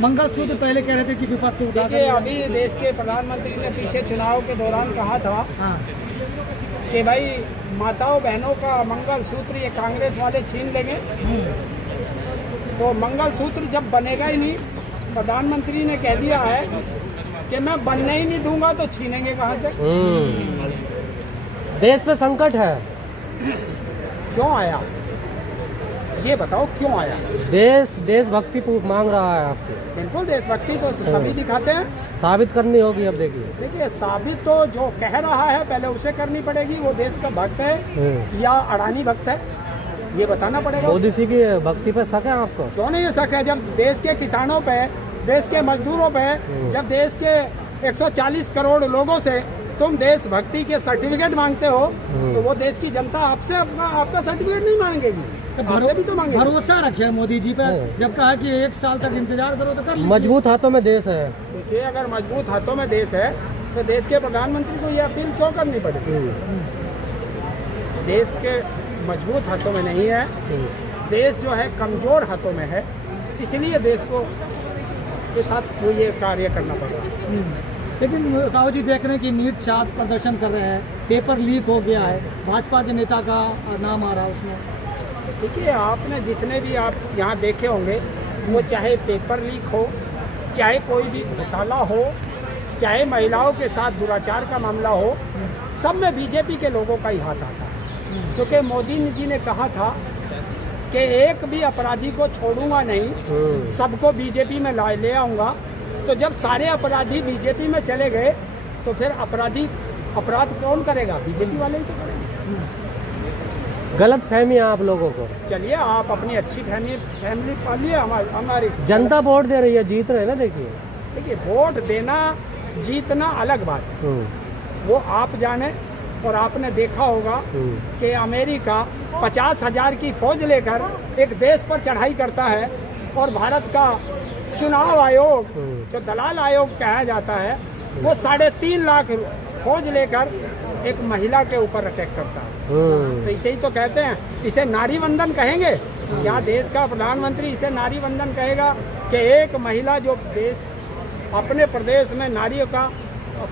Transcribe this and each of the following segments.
मंगलसूत्र पहले कह रहे थे कि विपक्ष से उठा देखिए, अभी देश के प्रधानमंत्री ने पीछे चुनाव के दौरान कहा था हाँ कि भाई माताओं बहनों का मंगलसूत्र ये कांग्रेस वाले छीन लेंगे। तो मंगलसूत्र जब बनेगा ही नहीं, प्रधानमंत्री ने कह दिया है कि मैं बनने ही नहीं दूंगा, तो छीनेंगे कहाँ से? देश पे संकट है। क्यों आया ये बताओ, क्यों आया? देशभक्ति मांग रहा है आपको। बिल्कुल, देशभक्ति तो सभी दिखाते हैं। साबित करनी होगी अब। देखिए, साबित तो जो कह रहा है पहले उसे करनी पड़ेगी। वो देश का भक्त है या अडानी भक्त है, ये बताना पड़ेगा। मोदी जी की भक्ति पे शक है आपको? क्यों नहीं शक है? जब देश के किसानों पे, देश के मजदूरों पे, जब देश के 140 करोड़ लोगों से तुम देशभक्ति के सर्टिफिकेट मांगते हो, तो वो देश की जनता आपसे आपका सर्टिफिकेट नहीं मांगेगी, आपसे भी तो मांगेगी। भरोसा रखे मोदी जी पे, जब कहा कि 1 साल तक इंतजार करो तो कर लीजिए। मजबूत हाथों में देश है। देखिए, अगर मजबूत हाथों में देश है तो देश के प्रधानमंत्री को ये अपील क्यों करनी पड़ेगी? देश के मजबूत हाथों में नहीं है, देश जो है कमजोर हाथों में है, इसलिए देश को के साथ वो ये कार्य करना पड़ रहा है। लेकिन राव जी देख रहे हैं कि नीट छात्र प्रदर्शन कर रहे हैं, पेपर लीक हो गया है, भाजपा के नेता का नाम आ रहा है उसमें। देखिए, आपने जितने भी आप यहाँ देखे होंगे, वो चाहे पेपर लीक हो, चाहे कोई भी घोटाला हो, चाहे महिलाओं के साथ दुराचार का मामला हो, सब में बीजेपी के लोगों का ही हाथ आता है। क्योंकि मोदी जी ने कहा था कि एक भी अपराधी को छोड़ूंगा नहीं, सबको बीजेपी में ले आऊँगा। तो जब सारे अपराधी बीजेपी में चले गए, तो फिर अपराध कौन करेगा? बीजेपी वाले ही तो करेंगे। गलत फहमी है आप लोगों को। चलिए, आप अपनी अच्छी फैमिली पालिए, हमारी जनता वोट दे रही है, जीत रहे हैं ना। देखिए, वोट देना जीतना अलग बात है, वो आप जाने। और आपने देखा होगा कि अमेरिका 50,000 की फौज लेकर एक देश पर चढ़ाई करता है, और भारत का चुनाव आयोग, जो दलाल आयोग कहा जाता है, वो 3.5 लाख फौज लेकर एक महिला के ऊपर अटैक करता है। तो इसे ही तो कहते हैं, इसे नारी वंदन कहेंगे। यहाँ देश का प्रधानमंत्री इसे नारी वंदन कहेगा कि एक महिला जो देश अपने प्रदेश में नारियों का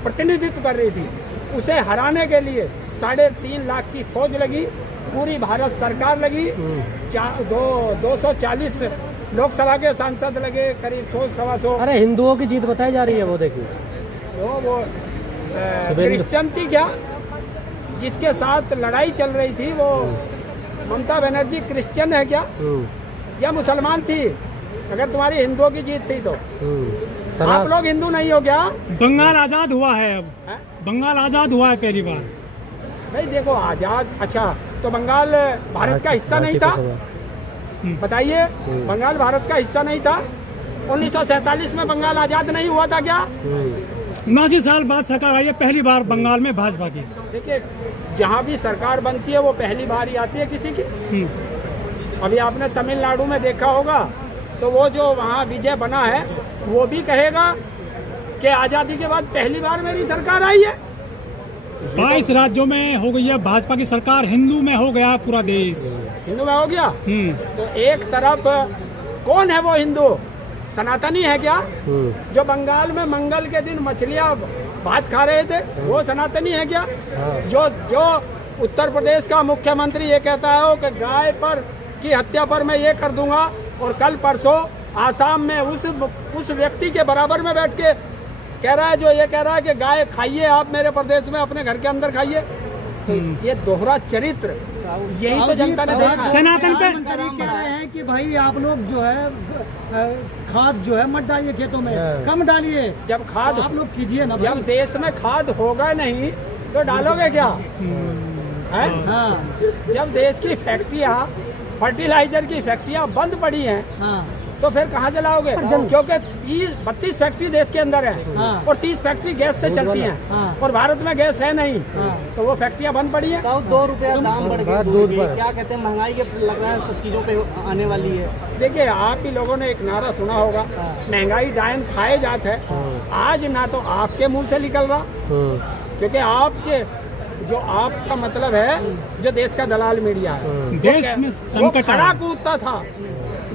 प्रतिनिधित्व कर रही थी, उसे हराने के लिए 3.5 लाख की फौज लगी, पूरी भारत सरकार लगी, 240 लोकसभा के सांसद लगे, करीब 100-125। अरे हिंदुओं की जीत बताई जा रही है। वो देखिए, वो क्रिश्चियन थी क्या जिसके साथ लड़ाई चल रही थी? वो ममता बनर्जी क्रिश्चियन है क्या, या मुसलमान थी? अगर तुम्हारी हिंदुओं की जीत थी तो आप लोग हिंदू नहीं हो क्या? बंगाल आजाद हुआ है अब है? बंगाल आजाद हुआ है पहली बार। नहीं, देखो, आजाद, अच्छा, तो बंगाल भारत का हिस्सा नहीं था? बताइए, बंगाल भारत का हिस्सा नहीं था? 1947 में बंगाल आजाद नहीं हुआ था क्या? 79 साल बाद सरकार आई है पहली बार बंगाल में भाजपा की। देखिए, जहाँ भी सरकार बनती है वो पहली बार ही आती है किसी की। अभी आपने तमिलनाडु में देखा होगा, तो वो जो वहाँ विजय बना है, वो भी कहेगा कि आज़ादी के बाद पहली बार मेरी सरकार आई है। 22 राज्यों में हो गई है भाजपा की सरकार, हिंदू में हो गया पूरा देश। हिंदू में हो गया। तो एक तरफ कौन है वो हिंदू? सनातनी है क्या? जो बंगाल में मंगल के दिन मछलियाँ भात खा रहे थे, वो सनातनी है क्या? जो उत्तर प्रदेश का मुख्यमंत्री ये कहता है कि गाय पर की हत्या पर मैं ये कर दूंगा, और कल परसों आसाम में उस व्यक्ति के बराबर में बैठ के कह रहा है, जो ये कह रहा है कि गाय खाइए आप मेरे प्रदेश में, अपने घर के अंदर खाइए। तो ये दोहरा चरित्र, यही तो जनता ने देखा। सनातन पे कह रहे हैं कि भाई आप लोग जो है खाद जो है मत डालिए खेतों में, कम डालिए। जब खाद आप लोग कीजिए ना, जब देश में खाद होगा नहीं तो डालोगे क्या? है? जब देश की फैक्ट्रियाँ, फर्टिलाइजर की फैक्ट्रियाँ बंद पड़ी हैं, तो फिर कहाँ से लाओगे? क्योंकि 32 फैक्ट्री देश के अंदर है, और 30 फैक्ट्री गैस से चलती हैं, और भारत में गैस है नहीं, तो वो फैक्ट्रियाँ बंद पड़ी हैं। 2 रुपया दाम बढ़ गया दूध की, क्या कहते हैं, महंगाई के लग रहा है सब चीज़ों पे आने वाली है। देखिए, आप ही लोगों ने एक नारा सुना होगा, महंगाई डायन खाए जात है। आज ना तो आपके मुंह से निकल रहा, क्योंकि आपका मतलब है जो देश का दलाल मीडिया है, देश में संकट खड़ा कूदता था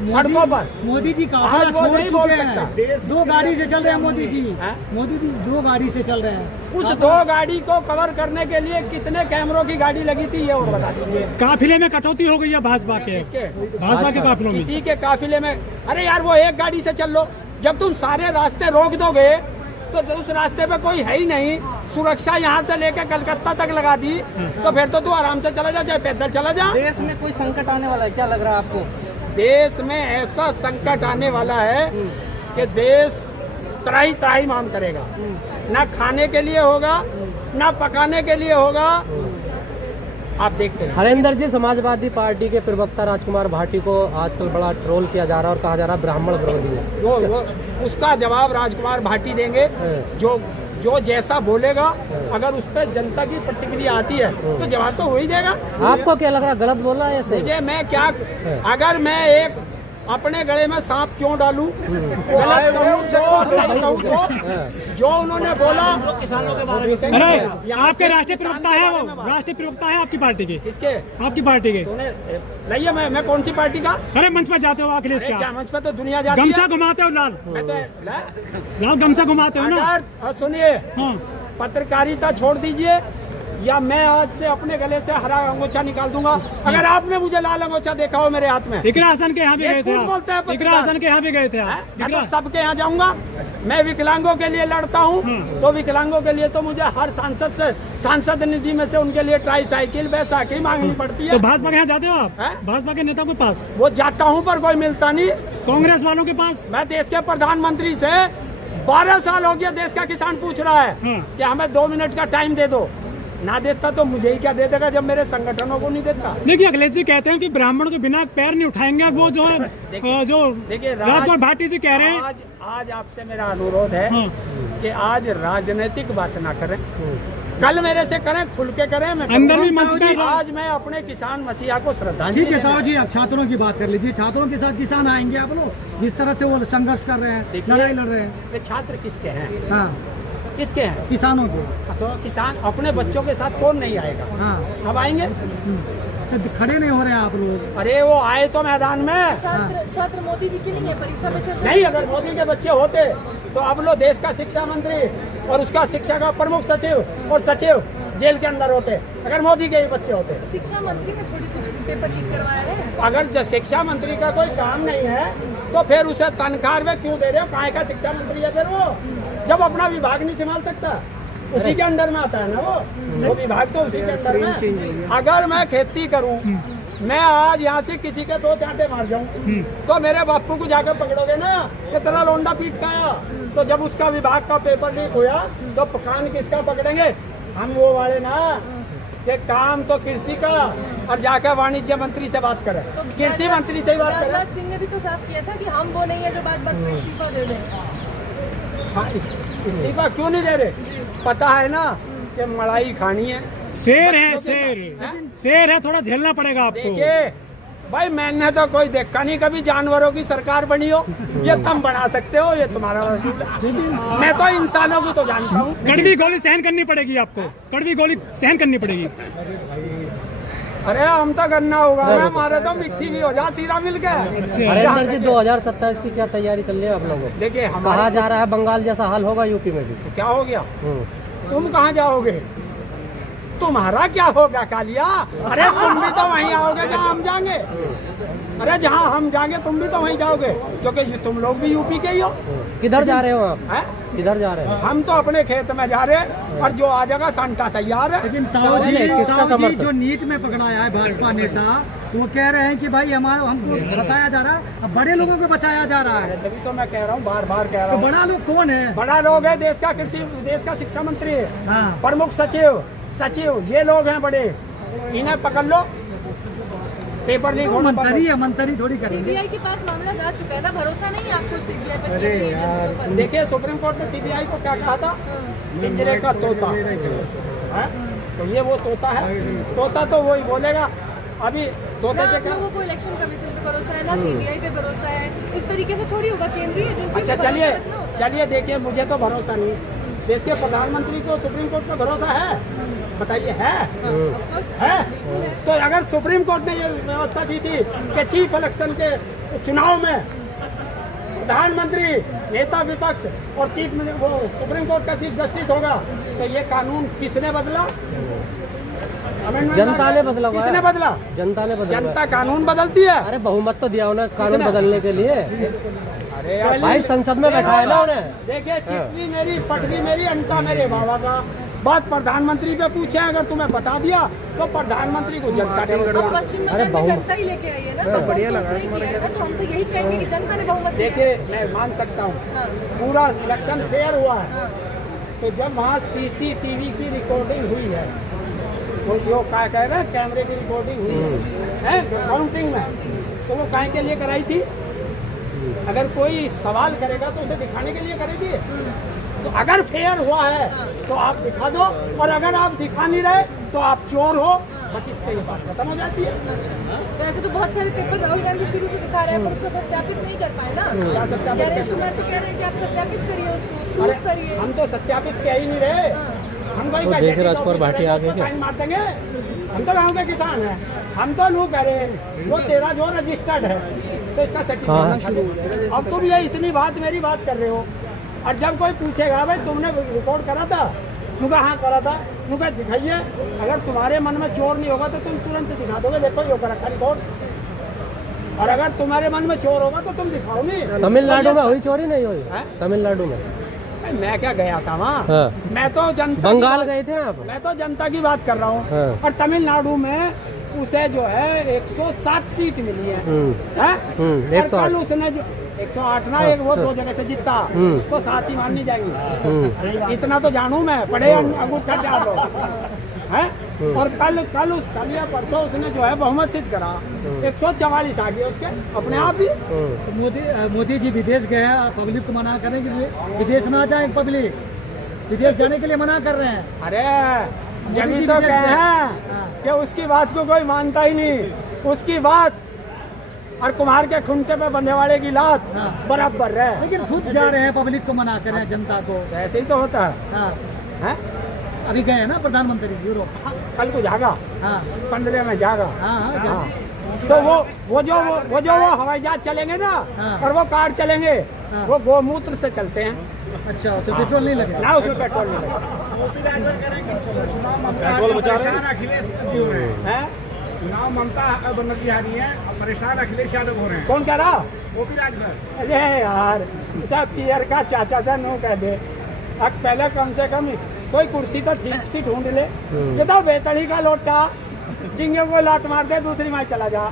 सड़कों पर। मोदी जी आज काफिला वो छोड़ नहीं बोल चुके सकता। हैं। 2 गाड़ी से चल रहे हैं मोदी जी। हैं? मोदी जी 2 गाड़ी से चल रहे हैं। उस 2 गाड़ी को कवर करने के लिए कितने कैमरों की गाड़ी लगी थी ये और बता दीजिए। काफिले में कटौती हो गई है भाजपा के किसके? भाजपा के काफिलों में। किसी के काफिले में। अरे यार वो एक गाड़ी से चल लो, जब तुम सारे रास्ते रोक दोगे तो उस रास्ते पे कोई है ही नहीं। सुरक्षा यहाँ से लेके कलकत्ता तक लगा दी, तो फिर तो तू आराम से चला जा, चाहे पैदल चला जा। देश में कोई संकट आने वाला है, क्या लग रहा है आपको? देश में ऐसा संकट आने वाला है कि देश त्राही त्राही मांग करेगा। ना खाने के लिए होगा, ना पकाने के लिए होगा। आप देखते हैं। हरेंद्र जी, समाजवादी पार्टी के प्रवक्ता राजकुमार भाटी को आजकल बड़ा ट्रोल किया जा रहा है और कहा जा रहा है ब्राह्मण विरोधी है। वो उसका जवाब राजकुमार भाटी देंगे। जो जैसा बोलेगा, अगर उस पर जनता की प्रतिक्रिया आती है तो जवाब तो हो ही देगा। आपको क्या लग रहा है, गलत बोला है ऐसे? मुझे मैं क्या, अगर मैं एक अपने गले में सांप क्यों डालूं? गलत कहूं तो सही कहूं तो जो उन्होंने बोला किसानों के बारे में। अरे आपके राष्ट्रीय प्रवक्ता है, वो राष्ट्रीय प्रवक्ता है आपकी पार्टी के। किसके? आपकी पार्टी के। तूने नहीं, मैं कौन सी पार्टी का? अरे मंच पर जाते हो अखिलेश अरे क्या? मंच पे तो दुनिया जाती है। गमछा घुमाते हो लाल मैं तो लाल गमछा घुमाते हो ना। अगर सुनिए, हाँ पत्रकारिता छोड़ दीजिए या मैं आज से अपने गले से हरा अंगोछा निकाल दूंगा अगर आपने मुझे लाल अंगोछा देखा हो मेरे हाथ में। इकरा हसन के यहाँ भी ये गए थे झूठ बोलते हैं आप। पत्रकार। इकरा हसन के यहाँ भी गए थे आप। मैं तो सबके यहाँ जाऊंगा। मैं विकलांगों के लिए लड़ता हूँ, तो विकलांगों के लिए तो मुझे हर सांसद निधि में से उनके लिए ट्राईसाइकिल बैसाखी मांगनी पड़ती है। तो भाजपा के यहाँ जाते हो आप? हैं? भाजपा के नेता के पास? वो जाता हूँ पर कोई मिलता नहीं। कांग्रेस वालों के पास? मैं देश के प्रधानमंत्री से 12 साल हो गया देश का किसान पूछ रहा है कि हमें 2 मिनट का टाइम दे दो। ना देता तो मुझे ही क्या दे देगा जब मेरे संगठनों को नहीं देता। देखिए अखिलेश जी कहते हैं कि ब्राह्मणों के बिना पैर नहीं उठाएंगे, और वो जो है देखिए राजकुमार भाटी जी कह रहे हैं। आज आपसे मेरा अनुरोध है कि आज राजनीतिक बात ना करें, कल मेरे से करें, खुल के करें। मैं अंदर भी मंच पे आज मैं अपने किसान मसीहा को श्रद्धांजलि ठीक है ताऊ जी, आप छात्रों की बात कर लीजिए। छात्रों के साथ किसान आएंगे आप लोग, जिस तरह से वो संघर्ष कर रहे हैं, लड़ाई लड़ रहे हैं। ये छात्र किसके हैं? हाँ, किसके हैं? किसानों के। तो किसान अपने बच्चों के साथ कौन नहीं आएगा? हाँ, सब आएंगे। तो खड़े नहीं हो रहे हैं आप लोग। अरे वो आए तो मैदान में। छात्र मोदी जी की नहीं है, परीक्षा में चल रही है। नहीं, अगर मोदी के बच्चे होते तो अब लो देश का शिक्षा मंत्री और उसका शिक्षा का प्रमुख सचिव और सचिव जेल के अंदर होते, अगर मोदी के ही बच्चे होते। शिक्षा मंत्री ने थोड़ी कुछ पेपर लीक करवाया है। अगर शिक्षा मंत्री का कोई काम नहीं है तो फिर उसे तनख्वाह में क्यों दे रहे हो? काहे का शिक्षा मंत्री है फिर वो, जब अपना विभाग नहीं संभाल सकता? उसी के अंदर में आता है ना वो विभाग, तो उसी के अंदर में। अगर मैं खेती करूं, मैं आज यहाँ से किसी के 2 चांटे मार जाऊं तो मेरे बापू को जाकर पकड़ोगे ना कि तेरा लोंडा पीट खाया। तो जब उसका विभाग का पेपर लीक हुआ तो कान किसका पकड़ेंगे? हम वो वाले ना कि काम तो कृषि का, और जाकर वाणिज्य मंत्री से बात करें, तो कृषि मंत्री से ही बात करें। राजनाथ सिंह ने भी तो साफ किया था कि हम वो नहीं है जो बात बात पे इस्तीफा दे दें। हाँ, इस्तीफा क्यों नहीं दे रहे? पता है ना कि मलाई खानी है। शेर है, शेर है, थोड़ा झेलना पड़ेगा आपको। देखिए भाई, मैंने तो कोई देखा नहीं कभी जानवरों की सरकार बनी हो। ये तुम बना सकते हो, ये तुम्हारा रसूल है। मैं तो इंसानों को तो जानता हूँ। कड़वी गोली सहन करनी पड़ेगी आपको, कड़वी गोली सहन करनी पड़ेगी। अरे हम तो करना होगा, हमारे तो मिट्टी भी हो जा, सीरा मिल गया। हरेंद्र जी, 2027 की क्या तैयारी चल रही है आप लोगों को? देखिए कहा जा रहा है बंगाल जैसा हाल होगा यूपी में भी। तो क्या हो गया? तुम कहाँ जाओगे? तुम्हारा क्या होगा कालिया? अरे तुम भी तो वहीं आओगे जहाँ हम जाएंगे। अरे जहाँ हम जाएंगे तुम भी तो वहीं जाओगे, क्योंकि तुम लोग भी यूपी के ही हो। किधर जा रहे हो आप? हैं? किधर जा रहे हैं? हम तो अपने खेत में जा रहे हैं, और जो आ जाएगा सांटा तैयार है। लेकिन किसका ताऊ जी समर्थन? जो नीट में पकड़ाया है भाजपा नेता, वो कह रहे हैं कि भाई हमको बचाया जा रहा है, अब बड़े लोगों को बचाया जा रहा है। तभी तो मैं कह रहा हूँ, बार बार कह रहा तो हूँ। बड़ा लोग कौन है? बड़ा लोग है देश का कृषि, देश का शिक्षा मंत्री, हाँ। प्रमुख सचिव, ये लोग हैं बड़े। इन्हें पकड़ लो, पेपर लीक होने पर। मंत्री है, मंत्री थोड़ी करेंगे। सीबीआई के पास मामला जा चुका है ना, भरोसा नहीं है आपको सीबीआई पर? केंद्रीय एजेंसियों पर? देखिए सुप्रीम कोर्ट में सीबीआई को क्या कहा था? पिंजरे का तोता है, तो ये वो तोता है। तोता तो वही बोलेगा। अभी ना तोते से आप क्या? लोगों को इलेक्शन कमीशन पे भरोसा है, ना सीबीआई पे भरोसा है। इस तरीके से थोड़ी होगा, केंद्रीय एजेंसियों अच्छा पे भरोसा चलिए रखना होता है। चलिए, देखिए मुझे तो भरोसा नहीं। देश के प्रधानमंत्री को सुप्रीम कोर्ट पर भरोसा है? बताइए, है? Of course, है? बिल्कुल है। तो अगर सुप्रीम कोर्ट ने ये व्यवस्था दी थी कि चीफ इलेक्शन के चुनाव में प्रधानमंत्री, नेता विपक्ष और चीफ वो सुप्रीम कोर्ट का चीफ जस्टिस होगा, तो ये कानून किसने बदला? जनता ने बदला हुआ है। किसने बदला? जनता ने बदला हुआ है। जनता कानून बदलती है। अरे बहुमत तो दिया उन्हें कानून बदलने के लिए। अरे यार, भाई संसद में बैठा है ना उन्हें। देखिए, चिट्ठी मेरी, पटरी मेरी, अंटा मेरे बाबा का। बात प्रधानमंत्री पे पूछे, अगर तुम्हें बता दिया तो प्रधानमंत्री को जनता ने अब दिया। पश्चिम बंगाल में जनता ही लेके आई है ना, तो बढ़िया लगा नहीं किया है ना, तो हम तो यही कहेंगे कि जनता ने बहुमत दिया है। देखिए, मैं मान सकता हूँ हाँ। पूरा इलेक्शन फेयर हुआ है, हाँ। तो जब वहाँ सीसीटीवी की रिकॉर्डिंग हुई है, वो जो क्या कह रहे हैं, कैमरे की रिकॉर्डिंग हुई है काउंटिंग में, तो वो काहे के लिए कराई थी? अगर कोई सवाल करेगा तो उसे दिखाने के लिए करेगी। तो अगर फेयर हुआ है तो आप दिखा दो, और अगर आप दिखा नहीं रहे तो आप चोर हो, बस इससे ये बात खत्म हो जाती है। तो ऐसे तो बहुत सारे पेपर राहुल गांधी शुरू से दिखा रहे हैं, पर उसको सत्यापित नहीं कर पाए ना। क्या सत्यापित? गणेश कुमार तो कह रहे हैं कि आप सत्यापित करिए उसको, अरे, प्रूफ करिए। हम तो सत्यापित कह ही नहीं रहे। हम कोई तो देख राजकुमार भाटी आ गए क्या? साइन मार देंगे। हम तो गाँव के किसान हैं, हम तो नहीं कह रहे, वो तेरा जो रजिस्टर्ड है तो इसका सर्टिफिकेट। अब तुम ये इतनी बात मेरी बात कर रहे हो, और जब कोई पूछेगा भाई तुमने रिकॉर्ड करा था, नुका हाँ करा था, नुका दिखाइए। अगर तुम्हारे मन में चोर नहीं होगा तो तुम तुरंत दिखा दोगे, देखो ये कर रखा रिकॉर्ड। और अगर तुम्हारे मन में चोर होगा तो तुम दिखाओ नहीं। तमिलनाडु में हुई चोरी नहीं हुई? हैं? तमिलनाडु में मैं क्या गया था वहाँ? हाँ। मैं तो जनता, बंगाल गए थे आप? मैं तो जनता की बात कर रहा हूँ। हाँ। और तमिलनाडु में उसे जो है 107 सीट मिली है, हैं? और 108। कल उसने जो 108 ना, एक वो 2 जगह से जीता, तो 7 ही माननी जाएंगी। इतना तो जानू मैं, पढ़े अंगूठा चाट है। और कल या परसों उसने जो है बहुमत सिद्ध करा, 144 आ गए उसके अपने आप ही। तो मोदी जी विदेश गए हैं, पब्लिक को मना करें कि विदेश ना जाए, पब्लिक विदेश जाने के लिए मना कर रहे हैं। अरे जब जी तो विदेश कहे गए। हैं कि उसकी बात को कोई मानता ही नहीं, उसकी बात और कुम्हार के खुंटे पे बंधे वाले की लात हाँ। बराबर है। लेकिन खुद जा रहे हैं, पब्लिक को मना कर रहे हैं, जनता को। ऐसे ही तो होता है, हाँ, हैं? अभी गए हैं ना प्रधानमंत्री यूरोप। कल को जागा, हाँ 15 में जागा। हाँ हाँ हाँ। तो वो जो हवाई जहाज चलेंगे ना, हाँ। और वो कार चलेंगे, हाँ। वो गोमूत्र से चलते हैं अच्छा, उसमें पेट्रोल नहीं लगेगा। ना, उसमें पेट्रोल नहीं लगेगा। पेट्रोल बचा रहे हैं, अखिलेश जी हो रहे हैं। हैं? चुनाव ममता बनर्जी हारी है, अब परेशान अखिलेश यादव हो रहे हैं। कौन कह रहा? ओपी राजभर। अरे यार, सब पियर का चाचा सा नो कह दे। अब पहले कम से कम कोई कुर्सी तो ठीक सी ढूंढ ले। ये तो बेतड़ी का लोटा, चिंगे को लात मार दे, दूसरी मार चला जा।